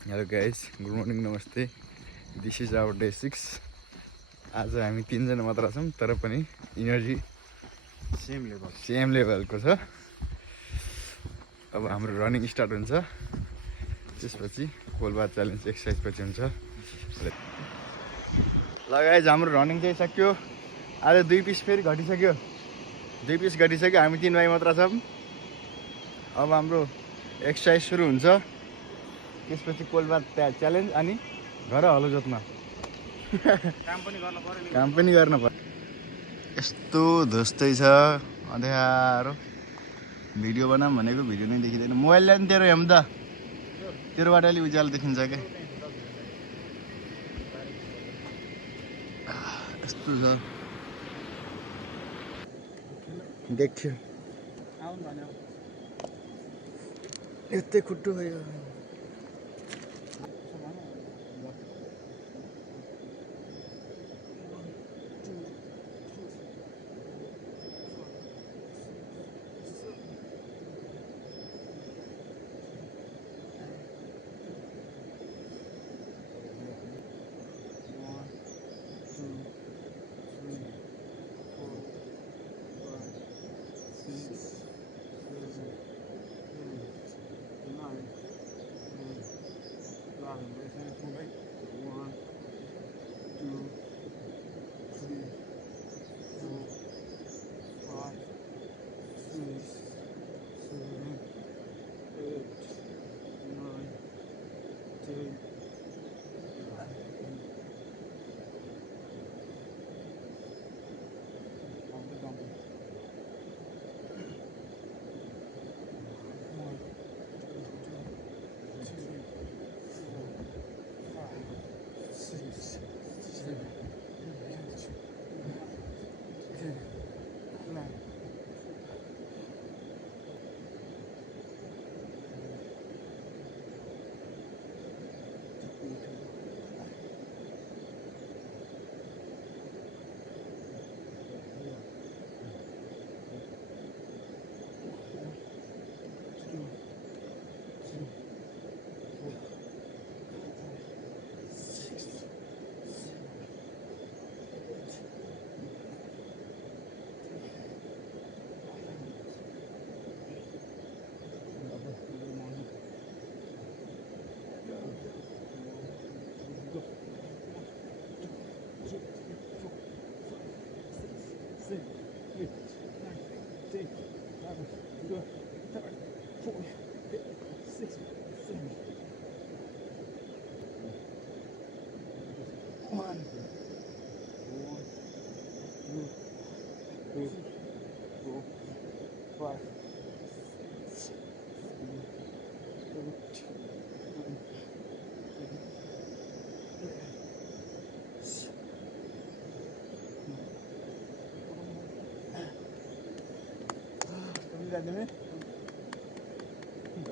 Hello guys, good morning, नमस्ते। This is our day 6। आज हामी 3 जना मात्र छौँ, तर पनि इनर्जी सेम लेभलको छ। अब हाम्रो रनिङ स्टार्ट हुन्छ, त्यसपछि कोलबार च्यालेन्ज एक्सर्साइज पछि हुन्छ। ल गाइस, हाम्रो रनिङ चाहिँ सक्यो। आज 2 पिस फेरि घटिसक्यो, 2 पिस घटिसक्यो। हामी 3 भाइ मात्र छौँ। अब हाम्रो एक्सर्साइज सुरु हुन्छ, त्यसपछि कोलबार च्यालेन्ज अनि घर हलो जोत्न काम पनि गर्न पर्छ। यस्तो धुस्तै छ, अँध्यारो। भिडियो बनाऊँ भनेको भिडियो नै देखिँदैन। मोबाइल ल्याउनु तेरो हेम त, तेरोबाट अलि उज्यालो देखिन्छ क्या। यस्तो छ, देख्यो यस्तै खुट्टो भयो।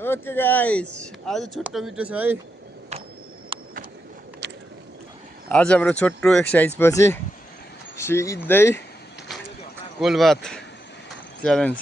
ओके गाइस, आज छोटो भिडियो छ है। आज हाम्रो छोटो एक्सर्साइज पछि सिधै कोलबार च्यालेन्ज।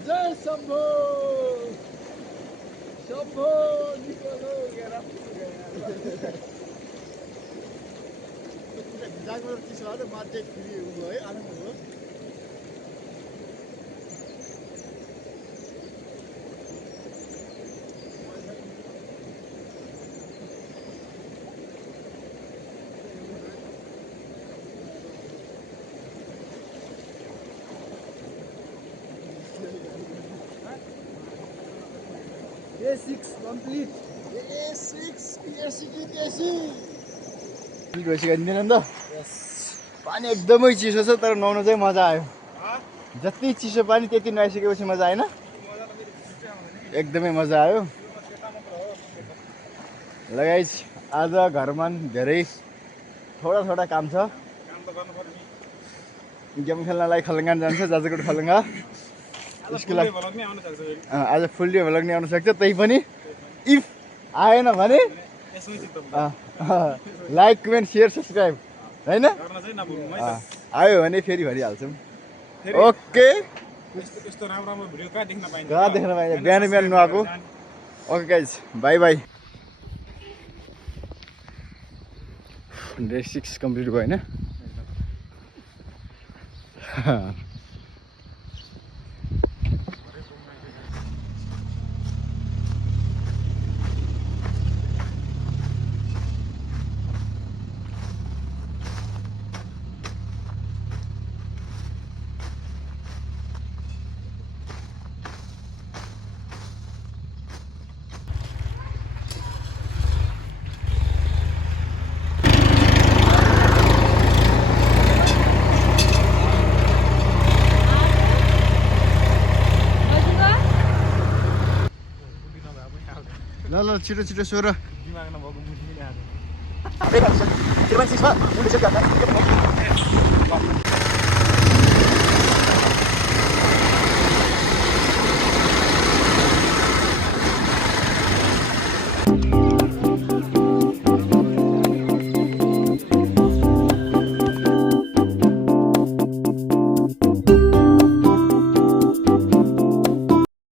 जय शंभो शंभो निकलो गेरा जागो चिसो आले माथे फेरि उयो है आनन्द हो। Day 6 complete. गइदिँदैन नि त पानी एकदमै चिसो छ तर नुहाउनु चाहिँ मजा आयो जति चिसो पानी त्यति नुहाइसकेपछि मजा आएन एकदमै मजा आयो लगाइज आज घरमा धेरै थोडा काम छ गेम खेल्नलाई खलङ्गा जान्छ जाजरकोट खलङ्गा यसको लागि आज फुल डे भ्लग नि आउन सक्छ त्यही पनि इफ आएन भने लाइक कमेन्ट सेयर सब्सक्राइब हैन आयो भने फेरि भनिहाल्छौँ ओके कहाँ देख्न पाइन्छ बिहान नुहाएको okay guys bye bye day 6 complete भयो होइन ल छिटो छिटो सोर दिमाग नभएको मुठी